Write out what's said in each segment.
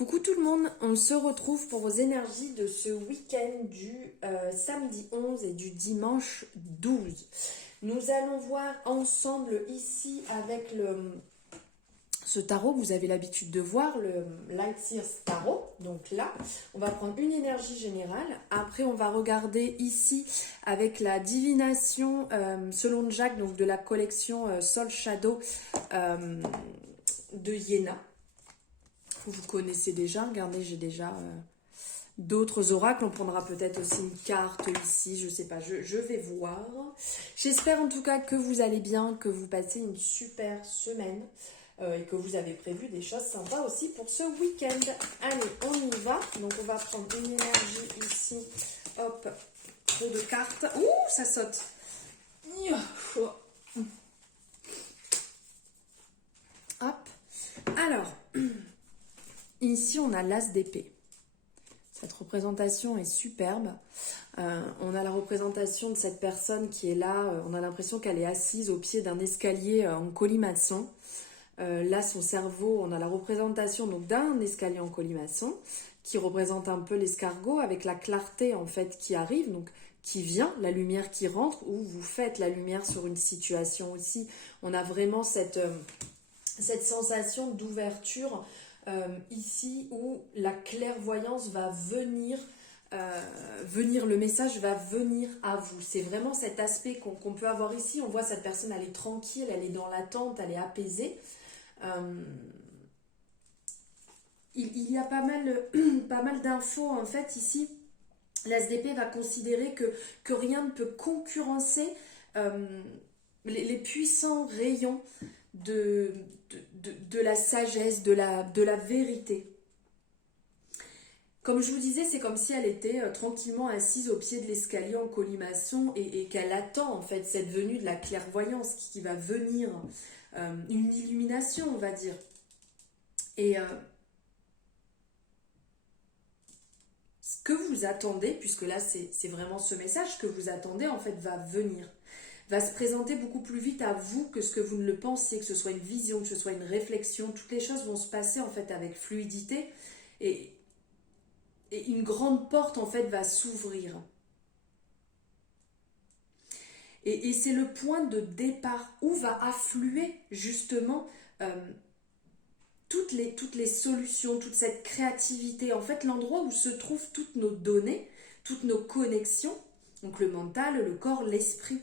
Coucou tout le monde, on se retrouve pour vos énergies de ce week-end du samedi 11 et du dimanche 12. Nous allons voir ensemble ici avec ce tarot que vous avez l'habitude de voir, le Light Seers Tarot. Donc là, on va prendre une énergie générale. Après, on va regarder ici avec la divination selon Jacques, donc de la collection Soul Shadow de Yéna. Vous connaissez déjà, regardez, j'ai déjà d'autres oracles. On prendra peut-être aussi une carte ici, je sais pas, je vais voir. J'espère en tout cas que vous allez bien, que vous passez une super semaine et que vous avez prévu des choses sympas aussi pour ce week-end. Allez, on y va. Donc on va prendre une énergie ici. Hop, trop de cartes. Ouh, ça saute. Hop. Alors... Ici, on a l'as d'épée. Cette représentation est superbe. On a la représentation de cette personne qui est là. On a l'impression qu'elle est assise au pied d'un escalier en colimaçon. Là, son cerveau, on a la représentation donc d'un escalier en colimaçon qui représente un peu l'escargot avec la clarté en fait qui arrive, donc qui vient, la lumière qui rentre, ou vous faites la lumière sur une situation aussi. On a vraiment cette sensation d'ouverture ici où la clairvoyance va venir, le message va venir à vous. C'est vraiment cet aspect qu'on peut avoir ici. On voit cette personne, elle est tranquille, elle est dans l'attente, elle est apaisée. Il y a pas mal d'infos en fait ici. L'ASDP va considérer que rien ne peut concurrencer les puissants rayons de la sagesse, de la vérité. Comme je vous disais, c'est comme si elle était tranquillement assise au pied de l'escalier en colimaçon et qu'elle attend en fait cette venue de la clairvoyance qui va venir, une illumination on va dire. Et ce que vous attendez, puisque là c'est vraiment ce message que vous attendez en fait va venir. Va se présenter beaucoup plus vite à vous que ce que vous ne le pensiez, que ce soit une vision, que ce soit une réflexion. Toutes les choses vont se passer en fait avec fluidité et une grande porte en fait va s'ouvrir. Et c'est le point de départ où va affluer justement toutes les solutions, toute cette créativité. En fait, l'endroit où se trouvent toutes nos données, toutes nos connexions, donc le mental, le corps, l'esprit.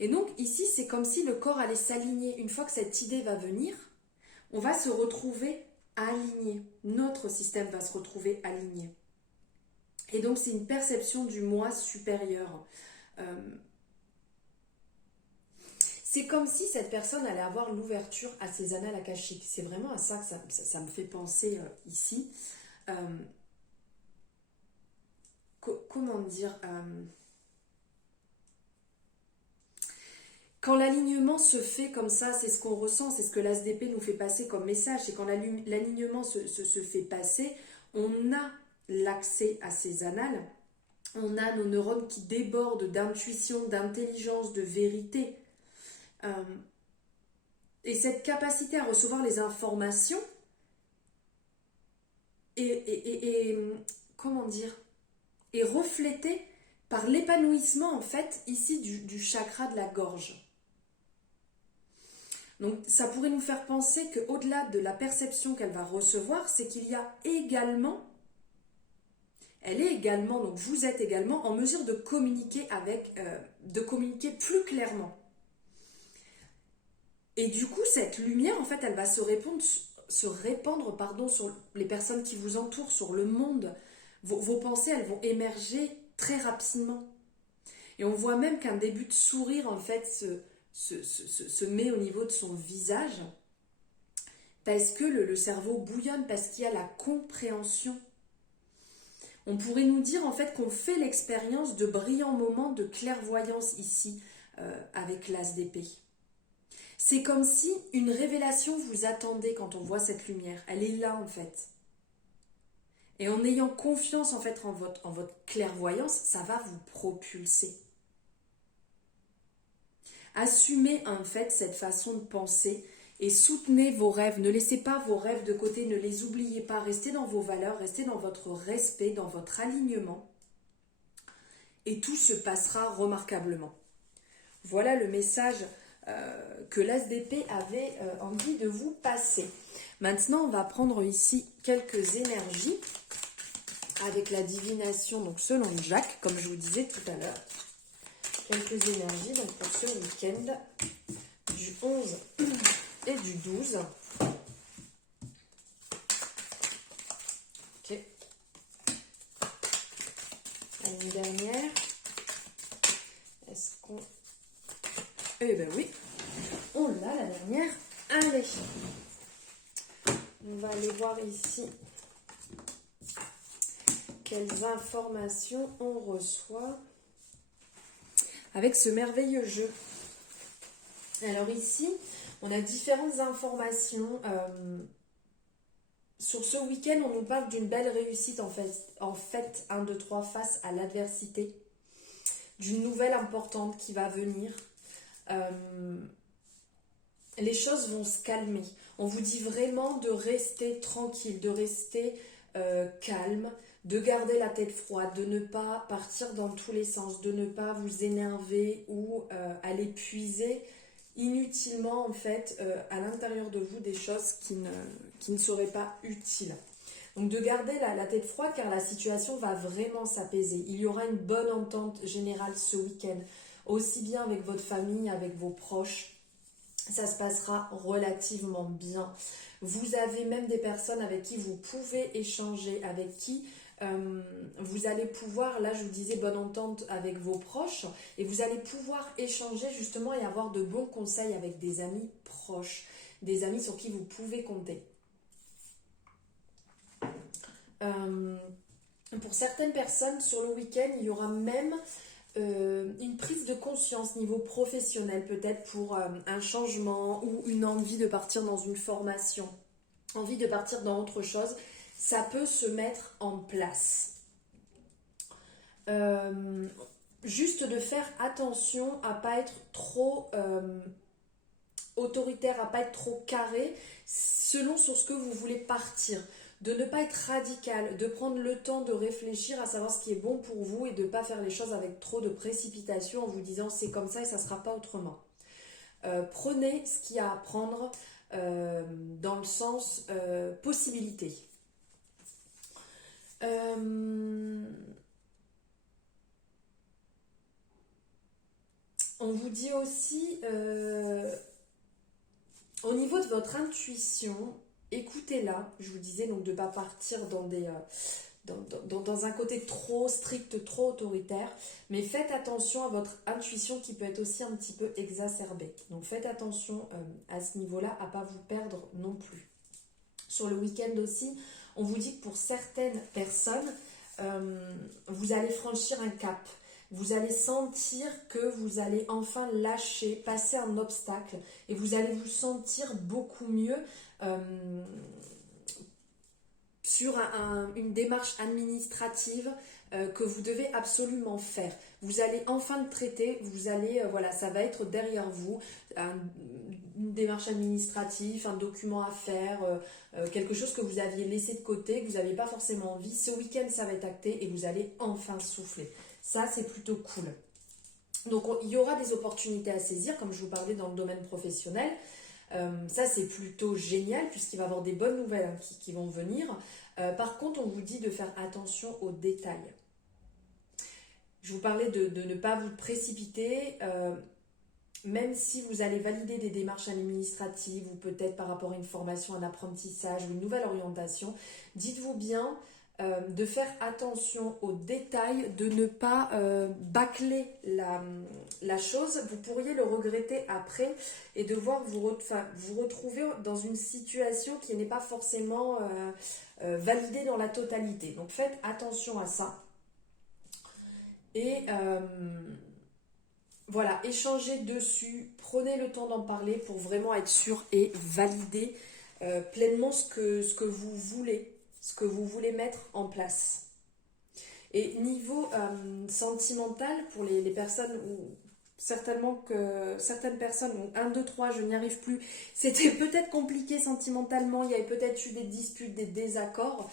Et donc ici, c'est comme si le corps allait s'aligner. Une fois que cette idée va venir, on va se retrouver aligné. Notre système va se retrouver aligné. Et donc c'est une perception du moi supérieur. C'est comme si cette personne allait avoir l'ouverture à ses annales akashiques. C'est vraiment à ça que ça me fait penser ici. Comment dire Quand l'alignement se fait comme ça, c'est ce qu'on ressent, c'est ce que l'ASDP nous fait passer comme message. C'est quand l'alignement se fait passer, on a l'accès à ces annales, on a nos neurones qui débordent d'intuition, d'intelligence, de vérité. Et cette capacité à recevoir les informations comment dire, est reflétée par l'épanouissement en fait ici du chakra de la gorge. Donc ça pourrait nous faire penser qu'au-delà de la perception qu'elle va recevoir, c'est qu'il y a également, elle est également, donc vous êtes également en mesure de communiquer de communiquer plus clairement. Et du coup, cette lumière, en fait, elle va se répandre sur les personnes qui vous entourent, sur le monde. Vos pensées, elles vont émerger très rapidement. Et on voit même qu'un début de sourire, en fait, se met au niveau de son visage parce que le cerveau bouillonne, parce qu'il y a la compréhension. On pourrait nous dire en fait qu'on fait l'expérience de brillants moments de clairvoyance ici avec l'as d'épée. C'est comme si une révélation vous attendait quand on voit cette lumière. Elle est là en fait. Et en ayant confiance en fait en votre clairvoyance, ça va vous propulser. Assumez en fait cette façon de penser et soutenez vos rêves. Ne laissez pas vos rêves de côté, ne les oubliez pas. Restez dans vos valeurs, restez dans votre respect, dans votre alignement. Et tout se passera remarquablement. Voilà le message que l'As d'épée avait envie de vous passer. Maintenant, on va prendre ici quelques énergies avec la divination, donc selon Jacques, comme je vous disais tout à l'heure. Quelques énergies donc pour ce week-end du 11 et du 12. Ok. Une dernière. Est-ce qu'on... Eh ben oui, on l'a la dernière. Allez, on va aller voir ici quelles informations on reçoit avec ce merveilleux jeu. Alors ici, on a différentes informations. Sur ce week-end, on nous parle d'une belle réussite en fait 1, 2, 3 face à l'adversité, d'une nouvelle importante qui va venir. Les choses vont se calmer. On vous dit vraiment de rester tranquille, de rester calme, de garder la tête froide, de ne pas partir dans tous les sens, de ne pas vous énerver ou aller puiser inutilement en fait à l'intérieur de vous des choses qui ne seraient pas utiles. Donc de garder la tête froide car la situation va vraiment s'apaiser. Il y aura une bonne entente générale ce week-end, aussi bien avec votre famille, avec vos proches. Ça se passera relativement bien. Vous avez même des personnes avec qui vous pouvez échanger, avec qui vous allez pouvoir, là je vous disais bonne entente avec vos proches, et vous allez pouvoir échanger justement et avoir de bons conseils avec des amis proches, des amis sur qui vous pouvez compter. Pour certaines personnes, sur le week-end, il y aura même une prise de conscience niveau professionnel, peut-être pour un changement ou une envie de partir dans une formation, envie de partir dans autre chose. Ça peut se mettre en place. Juste de faire attention à ne pas être trop autoritaire, à ne pas être trop carré, selon sur ce que vous voulez partir. De ne pas être radical, de prendre le temps de réfléchir à savoir ce qui est bon pour vous et de ne pas faire les choses avec trop de précipitation en vous disant c'est comme ça et ça ne sera pas autrement. Prenez ce qu'il y a à prendre dans le sens possibilité. On vous dit aussi, au niveau de votre intuition, écoutez-la. Je vous disais donc de ne pas partir dans un côté trop strict, trop autoritaire, mais faites attention à votre intuition qui peut être aussi un petit peu exacerbée. Donc faites attention à ce niveau-là, à ne pas vous perdre non plus. Sur le week-end aussi, on vous dit que pour certaines personnes, vous allez franchir un cap. Vous allez sentir que vous allez enfin lâcher, passer un obstacle et vous allez vous sentir beaucoup mieux sur une démarche administrative que vous devez absolument faire. Vous allez enfin le traiter, vous allez, voilà, ça va être derrière vous, une démarche administrative, un document à faire, quelque chose que vous aviez laissé de côté, que vous n'aviez pas forcément envie. Ce week-end, ça va être acté et vous allez enfin souffler. Ça, c'est plutôt cool. Donc, il y aura des opportunités à saisir, comme je vous parlais dans le domaine professionnel. Ça, c'est plutôt génial, puisqu'il va y avoir des bonnes nouvelles qui vont venir. Par contre, on vous dit de faire attention aux détails. Je vous parlais de ne pas vous précipiter, même si vous allez valider des démarches administratives ou peut-être par rapport à une formation, un apprentissage ou une nouvelle orientation, dites-vous bien de faire attention aux détails, de ne pas bâcler la chose. Vous pourriez le regretter après et devoir vous retrouver dans une situation qui n'est pas forcément validée dans la totalité. Donc faites attention à ça. Et voilà, échangez dessus, prenez le temps d'en parler pour vraiment être sûr et valider pleinement ce que vous voulez. Ce que vous voulez mettre en place. Et niveau sentimental, pour les personnes certainement que certaines personnes, donc 1, 2, 3, je n'y arrive plus, c'était peut-être compliqué sentimentalement, il y avait peut-être eu des disputes, des désaccords.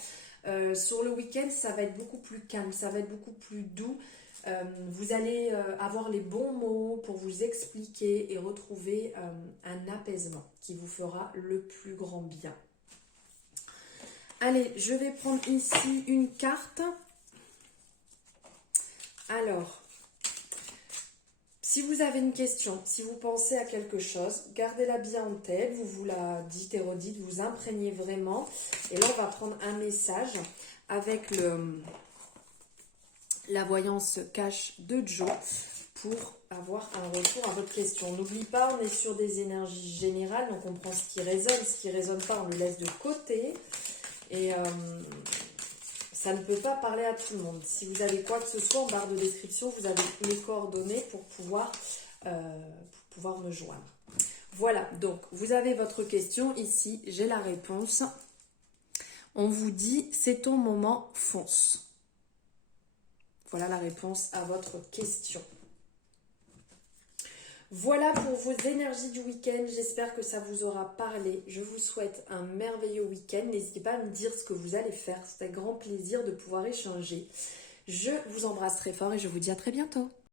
Sur le week-end, ça va être beaucoup plus calme, ça va être beaucoup plus doux. Vous allez avoir les bons mots pour vous expliquer et retrouver un apaisement qui vous fera le plus grand bien. Allez, je vais prendre ici une carte. Alors, si vous avez une question, si vous pensez à quelque chose, gardez-la bien en tête, vous vous la dites et redites, vous imprégnez vraiment. Et là, on va prendre un message avec la voyance cash de Joe pour avoir un retour à votre question. N'oublie pas, on est sur des énergies générales, donc on prend ce qui résonne pas, on le laisse de côté. Et ça ne peut pas parler à tout le monde. Si vous avez quoi que ce soit, en barre de description, vous avez mes coordonnées pour pouvoir me joindre. Voilà, donc vous avez votre question ici, j'ai la réponse. On vous dit, c'est ton moment, fonce. Voilà la réponse à votre question. Voilà pour vos énergies du week-end. J'espère que ça vous aura parlé. Je vous souhaite un merveilleux week-end. N'hésitez pas à me dire ce que vous allez faire. C'est un grand plaisir de pouvoir échanger. Je vous embrasse très fort et je vous dis à très bientôt.